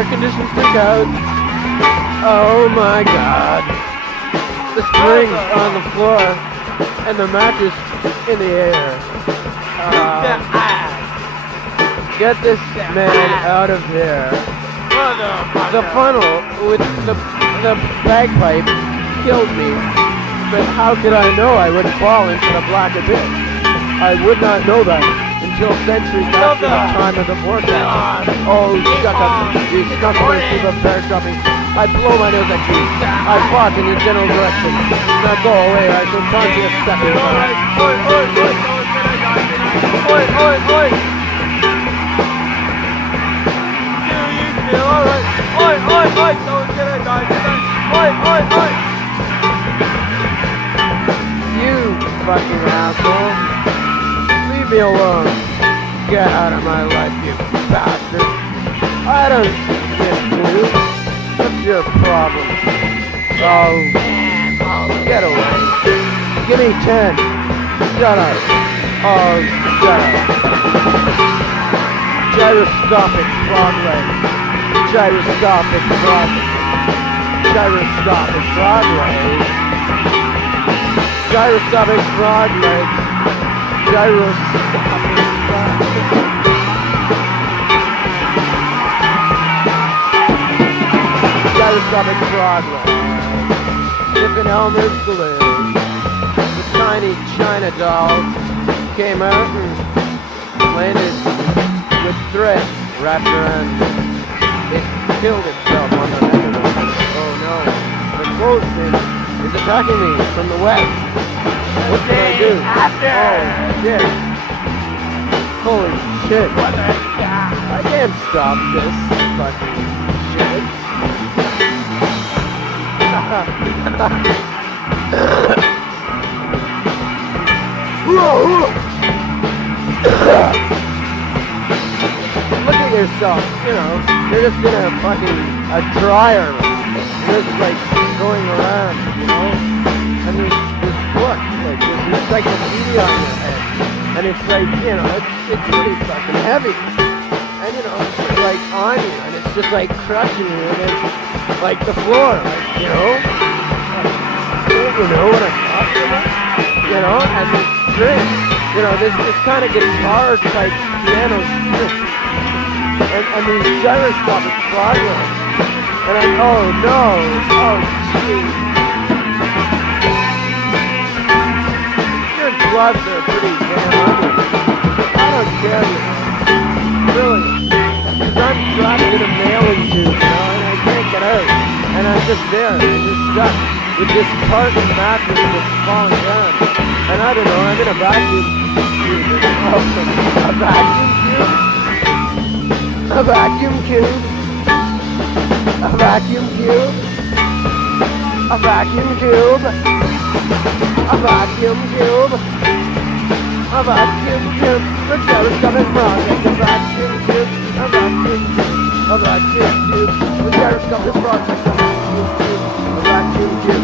air conditioning freak out. Oh my god. The springs on the floor and the mattress in the air. Get this man out of here. The funnel with the bagpipe killed me. But how could I know I would fall into the black abyss? I would not know that until centuries after the time of the vortex. Oh, shut up, you snufflers through the bear shopping. I blow my nose at you. I bark in your general direction. Now go away, I shall taunt you a second time. You fucking asshole. Leave me alone. Get out of my life, you bastard. I don't get you. What's your problem? Oh, get away. Give me 10. Shut up. Oh, shut up. Gyroscopic frog legs. Gyroscopic frog. Gyroscopic frog legs. Gyroscopic frog legs. Gyroscopic frog legs. Gyroscopic frog legs. Sipping Elmer's glue. The tiny China doll came out and landed with thread wrapped around it. It killed itself on the mechanism. Oh no. The clothespin is attacking me from the west. What can I do? Oh shit. Holy shit. I can't stop this fucking shit. Look at yourself, you know, you're just in a fucking dryer, just like going around, you know, and there's this book, like there's an encyclopedia on your head, and it's like, you know, it's pretty fucking heavy, and you know, it's like on you, and it's just like crushing you against like the floor, like, you know, you know what I'm talking about, you know, and this string, you know, this kind of guitar type piano string. And these gyroscopic frog legs. And oh no, oh jeez. Your gloves are pretty damn ugly. I don't care, you know. Really. Because I'm trapped in a mailing tube, you know, and I can't get out. And I'm just there, I'm just stuck with this carton mattress that's falling down. And I don't know, I'm in a vacuum tube. Oh, a vacuum tube? A vacuum cube? A vacuum cube? A vacuum cube? A vacuum cube? A vacuum cube? The gyroscopic frog legs. A vacuum cube? A vacuum cube? A vacuum cube? The gyroscopic frog legs. A vacuum cube? A vacuum cube?